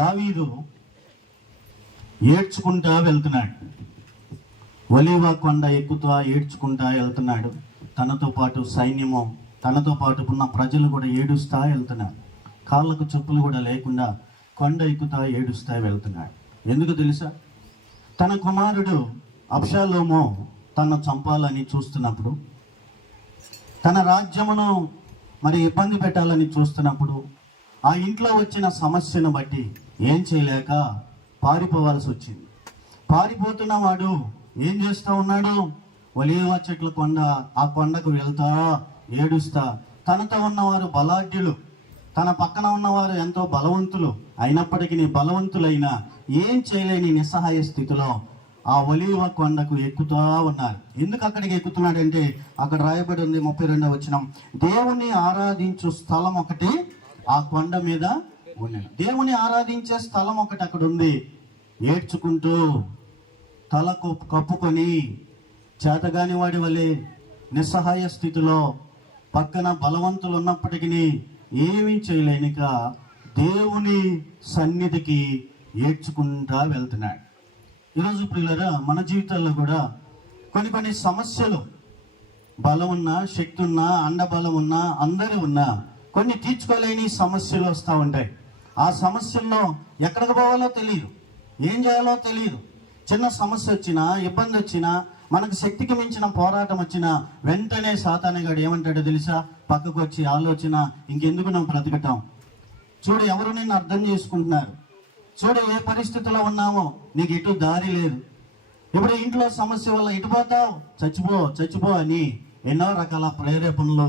దావీదు ఏడ్చుకుంటా వెళ్తున్నాడు. ఒలీవ కొండ ఎక్కుతా ఏడ్చుకుంటా వెళ్తున్నాడు. తనతో పాటు సైన్యము, తనతో పాటు ఉన్న ప్రజలు కూడా ఏడుస్తా వెళ్తున్నారు. కాళ్ళకు చెప్పులు కూడా లేకుండా కొండ ఎక్కుతా ఏడుస్తా వెళ్తున్నాడు. ఎందుకు తెలుసా? తన కుమారుడు అబ్షాలోము తను చంపాలని చూస్తున్నప్పుడు, తన రాజ్యమును మరి ఇబ్బంది పెట్టాలని చూస్తున్నప్పుడు, ఆ ఇంట్లో వచ్చిన సమస్యను బట్టి ఏం చేయలేక పారిపోవాల్సి వచ్చింది. పారిపోతున్న వాడు ఏం చేస్తూ ఉన్నాడు? ఒలీవ చెట్ల కొండ, ఆ కొండకు వెళ్తా ఏడుస్తా. తనతో ఉన్నవారు బలాఢ్యులు, తన పక్కన ఉన్నవారు ఎంతో బలవంతులు అయినప్పటికీ బలవంతులైనా ఏం చేయలేని నిస్సహాయ స్థితిలో ఆ ఒలీవ కొండకు ఎక్కుతూ ఉన్నారు. ఎందుకు అక్కడికి ఎక్కుతున్నాడంటే అక్కడ రాయబడి ఉంది 32వ వచనం, దేవుని ఆరాధించు స్థలం ఒకటి ఆ కొండ మీద ఉన్నది. దేవుని ఆరాధించే స్థలం ఒకటి అక్కడ ఉంది. ఏడ్చుకుంటూ తల కప్పుకొని చేతగాని వాడి వలె నిస్సహాయ స్థితిలో పక్కన బలవంతులు ఉన్నప్పటికీ ఏమీ చేయలేనిక దేవుని సన్నిధికి ఏడ్చుకుంటా వెళ్తున్నాడు. ఈరోజు ప్రియులారా, మన జీవితాల్లో కూడా కొన్ని సమస్యలు, బలం ఉన్నా, శక్తి ఉన్నా, అండబలం ఉన్నా, అందరూ ఉన్నా కొన్ని తీర్చుకోలేని సమస్యలు వస్తూ ఉంటాయి. ఆ సమస్యల్లో ఎక్కడికి పోవాలో తెలియదు, ఏం చేయాలో తెలియదు. చిన్న సమస్య వచ్చినా, ఇబ్బంది వచ్చినా, మనకు శక్తికి మించిన పోరాటం వచ్చినా వెంటనే సాతానుగాడు ఏమంటాడో తెలుసా? పక్కకు వచ్చి ఆలోచన, ఇంకెందుకు నువ్వు బ్రతకటం, చూడు ఎవరు నిన్ను అర్థం చేసుకుంటున్నారు, చూడు ఏ పరిస్థితిలో ఉన్నామో, నీకు ఎటు దారి లేదు, ఇప్పుడు ఇంట్లో సమస్య వల్ల ఎటు పోతావు, చచ్చిపో అని ఎన్నో రకాల ప్రేరేపణలు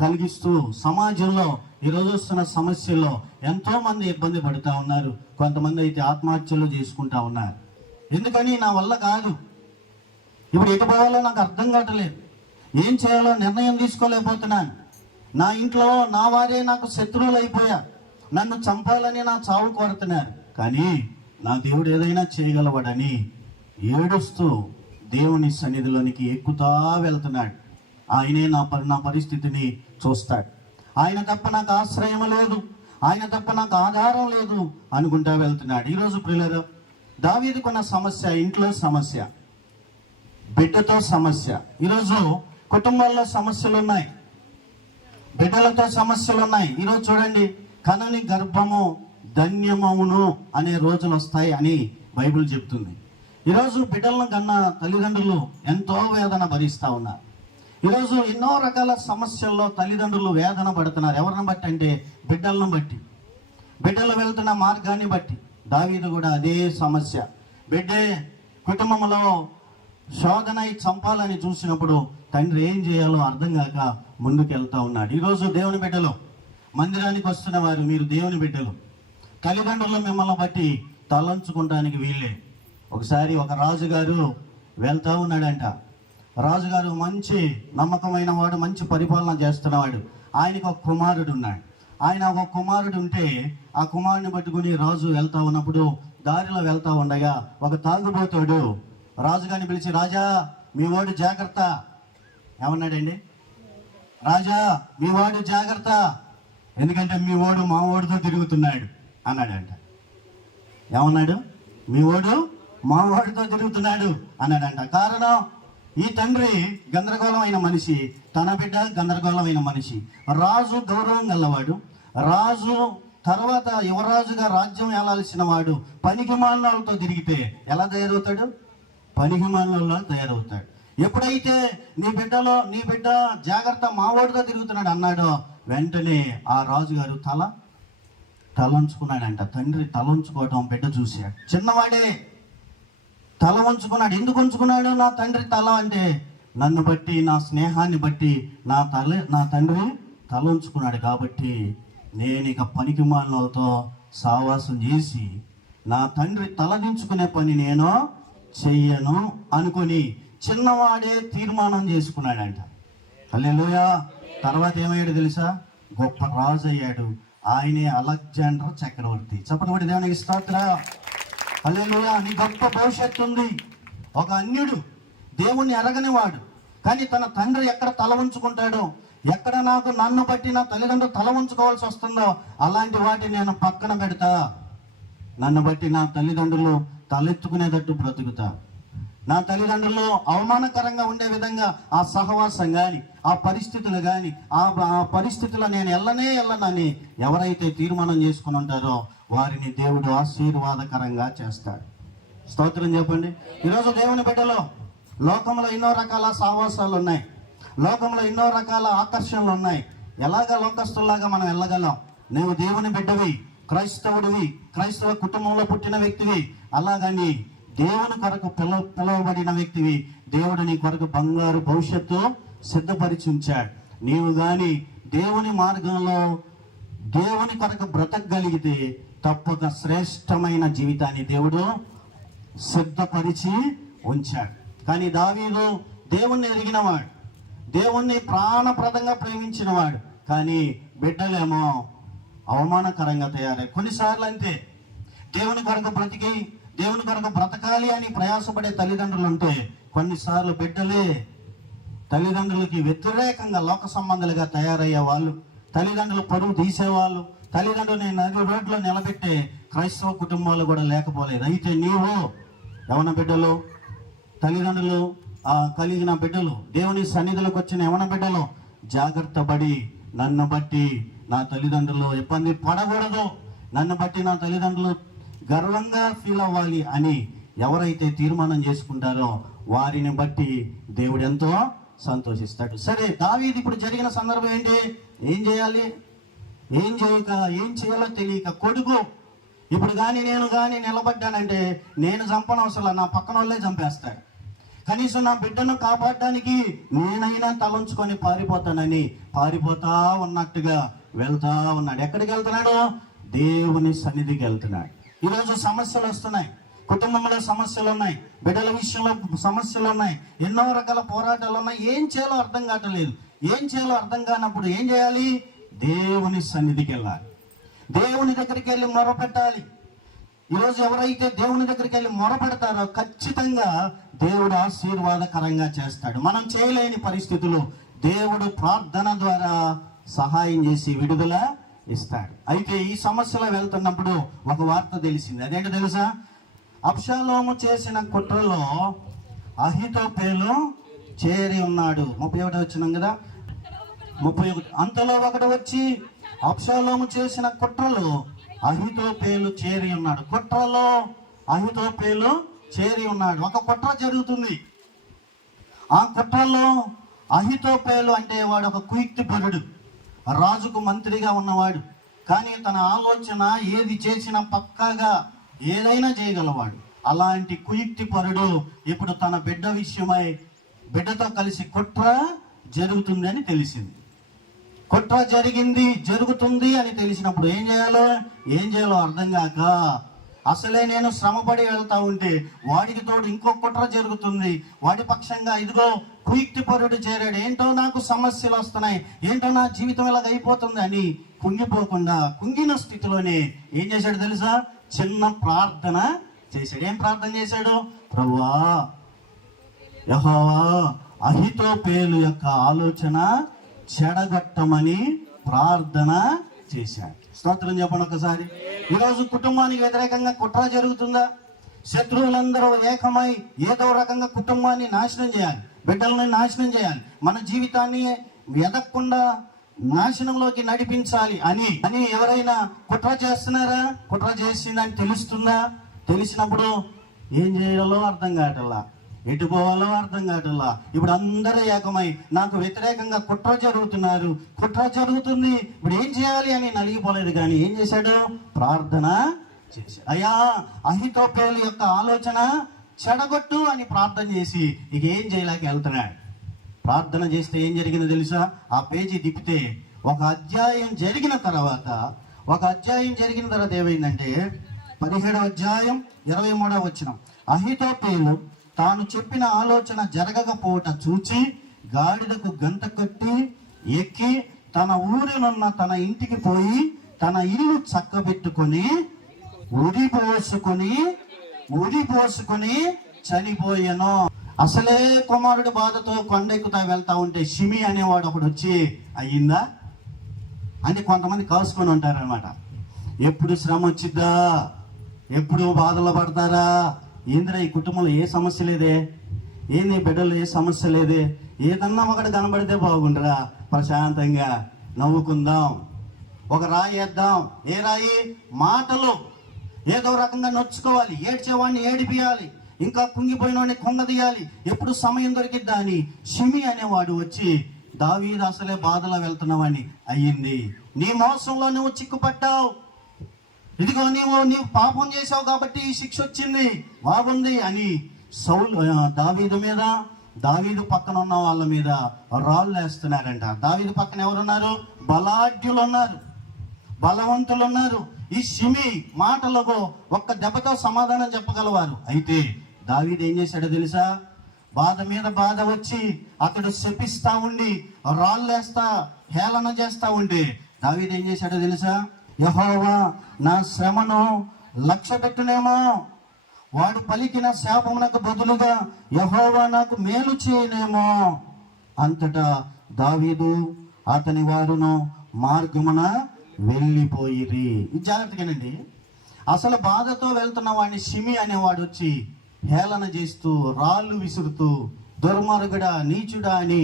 కలిగిస్తూ సమాజంలో ఈరోజు వస్తున్న సమస్యల్లో ఎంతో మంది ఇబ్బంది పడుతూ ఉన్నారు. కొంతమంది అయితే ఆత్మహత్యలు చేసుకుంటా ఉన్నారు. ఎందుకని? నా వల్ల కాదు, ఇప్పుడు ఎటు పోవాలో నాకు అర్థం కావట్లేదు, ఏం చేయాలో నిర్ణయం తీసుకోలేకపోతున్నాను, నా ఇంట్లో నా వారే నాకు శత్రువులు అయిపోయా, నన్ను చంపాలని నా చావు కోరుతున్నారు, కానీ నా దేవుడు ఏదైనా చేయగలవాడని ఏడుస్తూ దేవుని సన్నిధిలోనికి ఎక్కుతా వెళ్తున్నాడు. ఆయనే నా పరిస్థితిని చూస్తాడు. ఆయన తప్ప నాకు ఆశ్రయం లేదు, ఆయన తప్ప నాకు ఆధారం లేదు అనుకుంటా వెళ్తున్నాడు. ఈరోజు ప్రియులారా, దావీదుకున్న సమస్య ఇంట్లో సమస్య, బిడ్డతో సమస్య. ఈరోజు కుటుంబాల్లో సమస్యలు ఉన్నాయి, బిడ్డలతో సమస్యలు ఉన్నాయి. ఈరోజు చూడండి, కనని గర్భము ధన్యమవును అనే రోజులు వస్తాయి అని బైబిల్ చెప్తుంది. ఈరోజు బిడ్డలను కన్న తల్లిదండ్రులు ఎంతో వేదన భరిస్తూ ఉన్నారు. ఈరోజు ఎన్నో రకాల సమస్యల్లో తల్లిదండ్రులు వేదన పడుతున్నారు. ఎవరిని బట్టి అంటే బిడ్డలను బట్టి, బిడ్డలు వెళ్తున్న మార్గాన్ని బట్టి. దావీదు కూడా అదే సమస్య. బిడ్డే కుటుంబంలో శోధనై చంపాలని చూసినప్పుడు తండ్రి ఏం చేయాలో అర్థం కాక ముందుకు వెళ్తూ ఉన్నాడు. ఈరోజు దేవుని బిడ్డలు, మందిరానికి వస్తున్న వారు, మీరు దేవుని బిడ్డలు, తల్లిదండ్రులు మిమ్మల్ని బట్టి తలంచుకుంటానికి వీళ్ళే. ఒకసారి ఒక రాజుగారు వెళ్తూ ఉన్నాడంట. రాజుగారు మంచి నమ్మకమైన వాడు, మంచి పరిపాలన చేస్తున్నవాడు. ఆయనకు ఒక కుమారుడు ఉన్నాడు. ఆయన ఒక కుమారుడు ఉంటే ఆ కుమారుని పట్టుకుని రాజు వెళ్తా ఉన్నప్పుడు దారిలో వెళ్తా ఉండగా ఒక తాగుబోతాడు రాజుగారిని పిలిచి, రాజా మీ వాడు జాగ్రత్త. ఏమన్నాడండి? రాజా మీ వాడు జాగ్రత్త, ఎందుకంటే మీ వాడు మా వాడితో తిరుగుతున్నాడు అన్నాడంట. ఏమన్నాడు? మీ వాడు మా వాడితో తిరుగుతున్నాడు అన్నాడంట. కారణం, ఈ తండ్రి గందరగోళమైన మనిషి, తన బిడ్డ గందరగోళమైన మనిషి. రాజు గౌరవం గలవాడు, రాజు తర్వాత యువరాజుగా రాజ్యం ఏలాల్సిన వాడు పనికిమాలినోళ్ళతో తిరిగితే ఎలా తయారవుతాడు? పనికిమాలినోళ్ళ తయారవుతాడు. ఎప్పుడైతే నీ బిడ్డ జాగ్రత్త మావాడితో తిరుగుతున్నాడు అన్నాడో వెంటనే ఆ రాజుగారు తలంచుకున్నాడంట. తండ్రి తలంచుకోవడం బిడ్డ చూశాడు. చిన్నవాడే తల ఉంచుకున్నాడు. ఎందుకు ఉంచుకున్నాడు నా తండ్రి తల అంటే, నన్ను బట్టి, నా స్నేహాన్ని బట్టి నా తండ్రి తల ఉంచుకున్నాడు కాబట్టి నేను ఇక పనికిమాలినోళ్ళతో సావాసం చేసి నా తండ్రి తలదించుకునే పని నేను చెయ్యను అనుకొని చిన్నవాడే తీర్మానం చేసుకున్నాడంట. హల్లెలూయా. తర్వాత ఏమయ్యాడు తెలుసా? గొప్ప రాజు అయ్యాడు. ఆయనే అలెగ్జాండర్ చక్రవర్తి. చెప్పబడి దేవునికి స్తోత్రం. హల్లెలూయా. నీ గొప్ప భవిష్యత్తు ఉంది. ఒక అన్యుడు, దేవుణ్ణి ఎరగని వాడు, కానీ తన తండ్రి ఎక్కడ తల ఉంచుకుంటాడో, ఎక్కడ నన్ను బట్టి నా తల్లిదండ్రులు తల ఉంచుకోవాల్సి వస్తుందో అలాంటి వాటిని నేను పక్కన పెడతా, నన్ను బట్టి నా తల్లిదండ్రులు తలెత్తుకునేటట్టు బ్రతుకుతారు. నా తల్లిదండ్రులు అవమానకరంగా ఉండే విధంగా ఆ సహవాసం కానీ, ఆ పరిస్థితులు కానీ, ఆ పరిస్థితుల్లో నేను వెళ్ళనని ఎవరైతే తీర్మానం చేసుకుని ఉంటారో వారిని దేవుడు ఆశీర్వాదకరంగా చేస్తాడు. స్తోత్రం చెప్పండి. ఈరోజు దేవుని బిడ్డలో లోకంలో ఎన్నో రకాల సహవాసాలు ఉన్నాయి, లోకంలో ఎన్నో రకాల ఆకర్షణలు ఉన్నాయి. ఎలాగ లోకస్తుల్లాగా మనం వెళ్ళగలం? నువ్వు దేవుని బిడ్డవి, క్రైస్తవుడివి, క్రైస్తవ కుటుంబంలో పుట్టిన వ్యక్తివి, అలాగని దేవుని కొరకు పిలువబడిన వ్యక్తివి. దేవుడు నీ కొరకు బంగారు భవిష్యత్తు సిద్ధపరిచి ఉంచాడు. నీవు గాని దేవుని మార్గంలో దేవుని కొరకు బ్రతకగలిగితే తప్పక శ్రేష్టమైన జీవితాన్ని దేవుడు సిద్ధపరిచి ఉంచాడు. కానీ దావీదు దేవుణ్ణి ఎరిగినవాడు, దేవుణ్ణి ప్రాణప్రదంగా ప్రేమించినవాడు. కానీ బిడ్డలేమో అవమానకరంగా తయారై కొన్నిసార్లు అంతే. దేవుని కొరకు బ్రతకాలి అని ప్రయాసపడే తల్లిదండ్రులు ఉంటే కొన్నిసార్లు బిడ్డలే తల్లిదండ్రులకి వ్యతిరేకంగా లోక సంబంధాలుగా తయారయ్యే వాళ్ళు, తల్లిదండ్రులు పరువు తీసేవాళ్ళు, తల్లిదండ్రులని నది రోడ్లో నిలబెట్టే క్రైస్తవ కుటుంబాలు కూడా లేకపోలేదు. అయితే నీవు యవన బిడ్డలు, తల్లిదండ్రులు కలిగిన బిడ్డలు, దేవుని సన్నిధిలోకి వచ్చిన యవన బిడ్డలు జాగ్రత్త పడి, నన్ను బట్టి నా తల్లిదండ్రులు ఇబ్బంది పడకూడదు, నన్ను బట్టి నా తల్లిదండ్రులు గర్వంగా ఫీల్ అవ్వాలి అని ఎవరైతే తీర్మానం చేసుకుంటారో వారిని బట్టి దేవుడు ఎంతో సంతోషిస్తాడు. సరే, దావీదు ఇప్పుడు జరిగిన సందర్భం ఏంటి? ఏం చేయాలి? ఏం చేయాలో తెలియక కొడుకు ఇప్పుడు నేను కానీ నిలబడ్డానంటే నేను చంపనవసరం, నా పక్కన వాళ్ళే చంపేస్తాడు. కనీసం నా బిడ్డను కాపాడడానికి నేనైనా తలంచుకొని పారిపోతా ఉన్నట్టుగా వెళ్తా ఉన్నాడు. ఎక్కడికి వెళ్తున్నాడు? దేవుని సన్నిధికి వెళ్తున్నాడు. ఈరోజు సమస్యలు వస్తున్నాయి, కుటుంబంలో సమస్యలు ఉన్నాయి, బిడ్డల విషయంలో సమస్యలు ఉన్నాయి, ఎన్నో రకాల పోరాటాలు ఉన్నాయి. ఏం చేయాలో అర్థం కావట్లేదు. ఏం చేయాలో అర్థం కానప్పుడు ఏం చేయాలి? దేవుని సన్నిధికి వెళ్ళాలి, దేవుని దగ్గరికి వెళ్ళి మొరపెట్టాలి. ఈరోజు ఎవరైతే దేవుని దగ్గరికి వెళ్ళి మొరపెడతారో ఖచ్చితంగా దేవుడు ఆశీర్వాదకరంగా చేస్తాడు. మనం చేయలేని పరిస్థితులు దేవుడు ప్రార్థన ద్వారా సహాయం చేసి విడుదల ఇస్తాడు. అయితే ఈ సమస్యలో వెళ్తున్నప్పుడు ఒక వార్త తెలిసింది. అదేంటో తెలుసా? అబ్షాలోము చేసిన కుట్రలో అహీతోపెలు చేరి ఉన్నాడు. 31 వచ్చినాం కదా, 31. అంతలో ఒకడు వచ్చి అబ్షాలోము చేసిన కుట్రలో అహీతోపెలు చేరి ఉన్నాడు. కుట్రలో అహీతోపెలు చేరి ఉన్నాడు. ఒక కుట్ర జరుగుతుంది. ఆ కుట్రలో అహీతోపెలు అంటే వాడు ఒక కుయుక్తిపరుడు, రాజుకు మంత్రిగా ఉన్నవాడు. కానీ తన ఆలోచన ఏది చేసినా పక్కాగా ఏదైనా చేయగలవాడు. అలాంటి కుయుక్తిపరుడు ఇప్పుడు తన బిడ్డ విషయమై బిడ్డతో కలిసి కుట్ర జరుగుతుంది అని తెలిసింది. కుట్ర జరుగుతుంది అని తెలిసినప్పుడు ఏం చేయాలో అర్థం కాక, అసలే నేను శ్రమపడి వెళ్తా ఉంటే వాడికి తోడు ఇంకో కుట్ర జరుగుతుంది. వాడి పక్షంగా ఇదిగో కుయుక్తిపరుడు చేరాడు, ఏంటో నాకు సమస్యలు వస్తున్నాయి, ఏంటో నా జీవితం ఇలాగ అయిపోతుంది అని కుంగిపోకుండా కుంగిన స్థితిలోనే ఏం చేశాడు తెలుసా? చిన్న ప్రార్థన చేశాడు. ఏం ప్రార్థన చేశాడు? ప్రభువా, యెహోవా అహీతోపెలు యొక్క ఆలోచన చెడగొట్టమని ప్రార్థన చేశాడు. స్తోత్రం చెప్పండి ఒకసారి. ఈరోజు కుటుంబానికి వ్యతిరేకంగా కుట్ర జరుగుతుందా? శత్రువులందరూ ఏకమై ఏదో రకంగా కుటుంబాన్ని నాశనం చేయాలి, బిడ్డలని నాశనం చేయాలి, మన జీవితాన్ని ఎదగకుండా నాశనంలోకి నడిపించాలి అని ఎవరైనా కుట్ర చేస్తున్నారా? కుట్ర చేసిందని తెలుస్తుందా? తెలిసినప్పుడు ఏం చేయాలో అర్థం కావట్లా, ఎటు పోవాలో అర్థం కావట్లా. ఇప్పుడు అందరూ ఏకమై నాకు వ్యతిరేకంగా కుట్ర జరుగుతుంది, ఇప్పుడు ఏం చేయాలి అని నలిగిపోలేదు. కానీ ఏం చేశాడు? ప్రార్థన చేశాడు. అయ్యా, అహీతోపెలు యొక్క ఆలోచన చెడగొట్టు అని ప్రార్థన చేసి ఇక ఏం చేయలేక వెళ్తున్నాడు. ప్రార్థన చేస్తే ఏం జరిగిందో తెలుసా? ఆ పేజీ తిప్పితే ఒక అధ్యాయం జరిగిన తర్వాత ఏమైందంటే 17వ అధ్యాయం 23వ వచనం. అహీతోపెలు తాను చెప్పిన ఆలోచన జరగకపోవట చూచి గాడిదకు గంట కట్టి ఎక్కి తన ఊరినున్న తన ఇంటికి పోయి తన ఇల్లు చక్కబెట్టుకొని ఉరి పోసుకొని చనిపోయాను. అసలే కుమారుడు బాధతో కొండెక్కుతా వెళ్తా ఉంటే షిమి అనేవాడు ఒకడు వచ్చి అయ్యిందా అని కొంతమంది కాసుకొని ఉంటారనమాట. ఎప్పుడు శ్రమ వచ్చిద్దా, ఎప్పుడు బాధలు పడతారా? ఏందిరా ఈ కుటుంబంలో ఏ సమస్య లేదే, ఏంది బిడ్డలు ఏ సమస్య లేదే, ఏదన్నా ఒకటి కనబడితే బాగుండరా, ప్రశాంతంగా నవ్వుకుందాం, ఒక రాయి వేద్దాం. ఏ రాయి? మాటలు. ఏదో రకంగా నొచ్చుకోవాలి, ఏడ్చేవాడిని ఏడిపియాలి, ఇంకా కుంగిపోయిన వాడిని కొంగదీయాలి, ఎప్పుడు సమయం దొరికిద్దా అని షిమి అనేవాడు వచ్చి దావీదు అసలే బాధలో వెళ్తున్నవాడిని అయ్యింది, నీ మోసంలో నువ్వు చిక్కుపట్టావు, ఇదిగో నీవు పాపం చేసావు కాబట్టి ఈ శిక్ష వచ్చింది, బాగుంది అని దావీదు మీద, దావీదు పక్కన ఉన్న వాళ్ళ మీద రాళ్ళు వేస్తున్నారంట. దావీదు పక్కన ఎవరున్నారు? బలాఢ్యులు ఉన్నారు, బలవంతులు ఉన్నారు. ఈ షిమి మాటలకు ఒక్క దెబ్బతో సమాధానం చెప్పగలవారు. అయితే దావీదు ఏం చేశాడో తెలుసా? బాధ మీద బాధ వచ్చి అతడు శపిస్తా ఉండి రాళ్ళేస్తా హేళన చేస్తా ఉండి దావీదు ఏం చేశాడో తెలుసా? యెహోవా నా శ్రమను లక్ష్య పెట్టునేమో, వాడు పలికిన శాపమునకు బదులుగా యెహోవా నాకు మేలు చేయనేమో. అంతటా దావీదు అతని వారును మార్గమున వెళ్ళిపోయిరి. జాగ్రత్తగానండి, అసలు బాధతో వెళ్తున్న వాడిని షిమి అనేవాడు వచ్చి హేళన చేస్తూ రాళ్ళు విసురుతూ దుర్మార్గుడా నీచుడా అని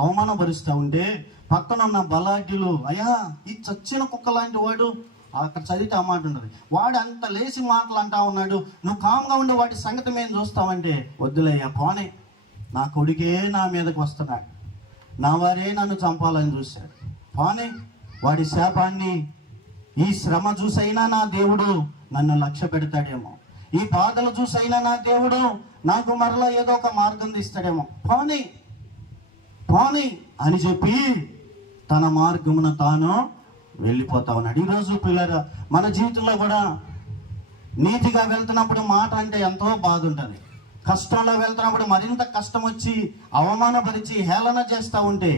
అవమానపరుస్తూ ఉంటే పక్కనున్న బలాఢ్యులు, అయ్యా ఈ చచ్చిన కుక్క లాంటి వాడు, అక్కడ చదివితే ఆ మాట ఉండదు, వాడు అంత లేచి మాటలు అంటా ఉన్నాడు, నువ్వు కామ్గా ఉండే వాటి సంగతి మేము చూస్తామంటే, వద్దులేయ్యా పోనే, నా కొడుకే నా మీదకి వస్తున్నాడు, నా వారే నన్ను చంపాలని చూశాడు, పోనే, వాడి శాపాన్ని ఈ శ్రమ చూసైనా నా దేవుడు నన్ను లక్ష్య పెడతాడేమో, ఈ బాధలు చూసైనా నా దేవుడు నాకు మరలా ఏదో ఒక మార్గం తీస్తాడేమో, పోనీ పోనీ అని చెప్పి తన మార్గమున తాను వెళ్ళిపోతా ఉన్నాడు. ఈరోజు పిల్లలు మన జీవితంలో కూడా నీతిగా వెళ్తున్నప్పుడు మాట అంటే ఎంతో బాధ ఉంటుంది, కష్టంలో వెళ్తున్నప్పుడు మరింత కష్టం వచ్చి అవమానపరిచి హేళన చేస్తూ ఉంటే,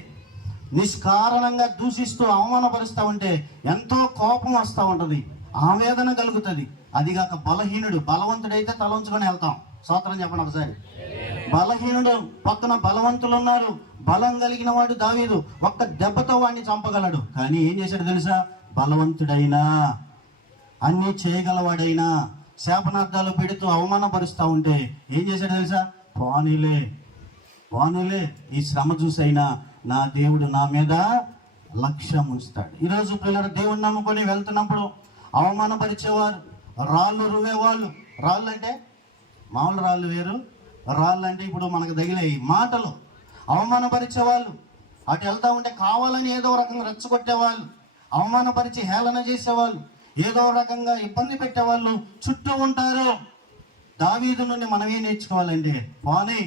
నిష్కారణంగా దూషిస్తూ అవమానపరుస్తూ ఉంటే ఎంతో కోపం వస్తూ ఉంటుంది, ఆవేదన కలుగుతుంది. అదిగాక బలహీనుడు, బలవంతుడైతే తలంచుకొని వెళ్తాం. స్తోత్రం చెప్పండి ఒకసారి. బలహీనుడు పక్కన బలవంతులు ఉన్నారు, బలం కలిగిన వాడు దావీదు ఒక్క దెబ్బతో వాడిని చంపగలడు. కానీ ఏం చేశాడు తెలుసా? బలవంతుడైనా అన్నీ చేయగలవాడైనా శాపనార్థాలు పెడుతూ అవమానపరుస్తూ ఉంటే ఏం చేశాడు తెలుసా? పోనీలే పోనీలే, ఈ శ్రమ చూసైనా నా దేవుడు నా మీద లక్ష్యం ఉంచుతాడు. ఈరోజు పిల్లలు దేవుని నమ్ముకొని వెళ్తున్నప్పుడు అవమానపరిచేవారు, రాళ్ళు రువేవాళ్ళు, రాళ్ళు అంటే మామూలు రాళ్ళు వేరు, రాళ్ళు అంటే ఇప్పుడు మనకు తగిలే మాటలు, అవమానపరిచేవాళ్ళు, అటు వెళ్తా ఉంటే కావాలని ఏదో రకంగా రెచ్చగొట్టేవాళ్ళు, అవమానపరిచి హేళన చేసేవాళ్ళు, ఏదో రకంగా ఇబ్బంది పెట్టేవాళ్ళు చుట్టూ ఉంటారు. దావీదు నుండి మనమే నేర్చుకోవాలండి, పోనీ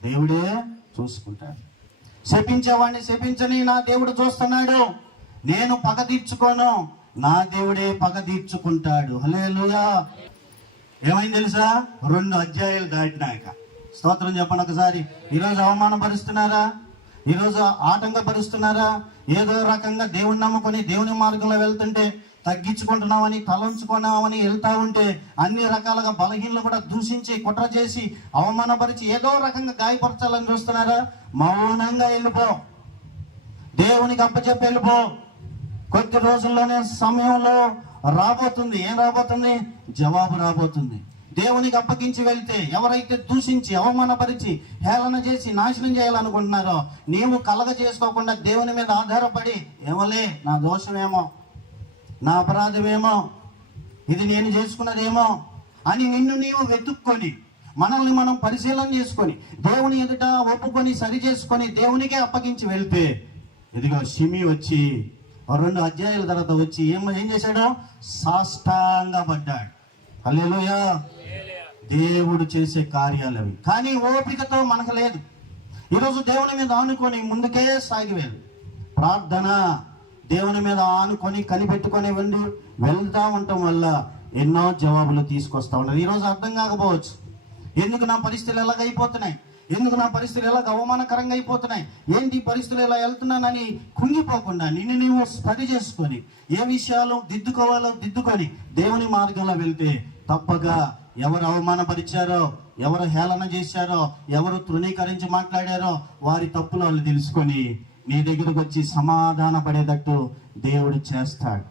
దేవుడే చూసుకుంటాడు, శపించేవాడిని శపించని నా దేవుడు చూస్తున్నాడు, నేను పగ తీర్చుకోను, నా దేవుడే పగ తీర్చుకుంటాడు. హల్లెలూయా. ఏమైంది తెలుసా? 2 అధ్యాయాలు దాటినాక, స్తోత్రం చెప్పండి ఒకసారి. ఈరోజు అవమానపరుస్తున్నారా? ఈరోజు ఆటంకపరుస్తున్నారా? ఏదో రకంగా దేవుని నమ్ముకొని దేవుని మార్గంలో వెళ్తుంటే తగ్గించుకుంటున్నామని తలంచుకున్నామని వెళ్తా ఉంటే అన్ని రకాలుగా బలహీనలు కూడా దూషించి కుట్ర చేసి అవమానపరిచి ఏదో రకంగా గాయపరచాలని చూస్తున్నారా? మౌనంగా వెళ్ళిపో, దేవునికి అప్పచెప్పి వెళ్ళిపో. కొద్ది రోజుల్లోనే సమయంలో రాబోతుంది. ఏం రాబోతుంది? జవాబు రాబోతుంది. దేవునికి అప్పగించి వెళ్తే ఎవరైతే దూషించి అవమానపరిచి హేళన చేసి నాశనం చేయాలనుకుంటున్నారో నీవు కలగ చేసుకోకుండా దేవుని మీద ఆధారపడి, ఏమోలే నా దోషమేమో, నా అపరాధమేమో, ఇది నేను చేసుకున్నదేమో అని నిన్ను నీవు వెతుక్కొని మనల్ని మనం పరిశీలన చేసుకొని దేవుని ఎదుట ఒప్పుకొని సరి చేసుకొని దేవునికే అప్పగించి వెళ్తే, ఇదిగో షిమి వచ్చి 2 అధ్యాయాల తర్వాత వచ్చి ఏం చేశాడో? సాష్టాంగ పడ్డాడు. హల్లెలూయా. దేవుడు చేసే కార్యాలు అవి. కానీ ఓపికతో మనకు లేదు. ఈరోజు దేవుని మీద ఆనుకొని ముందుకే సాగివేలు. ప్రార్థన దేవుని మీద ఆనుకొని కనిపెట్టుకొని వెళ్తా ఉండటం వల్ల ఎన్నో జవాబులు తీసుకొస్తా ఉన్నారు. ఈరోజు అర్థం కాకపోవచ్చు, ఎందుకు నా పరిస్థితులు ఎలాగైపోతున్నాయి, ఎందుకు నా పరిస్థితులు ఎలాగ అవమానకరంగా అయిపోతున్నాయి, ఏంటి పరిస్థితులు ఎలా వెళ్తున్నానని కుంగిపోకుండా నిన్ను నీవు స్టడీ చేసుకొని ఏ విషయాలు దిద్దుకోవాలో దిద్దుకొని దేవుని మార్గంలో వెళ్తే తప్పగా ఎవరు అవమానపరిచారో, ఎవరు హేళన చేశారో, ఎవరు తృణీకరించి మాట్లాడారో వారి తప్పులు వాళ్ళు తెలుసుకొని నీ దగ్గరకు వచ్చి సమాధాన పడేటట్టు దేవుడు చేస్తాడు.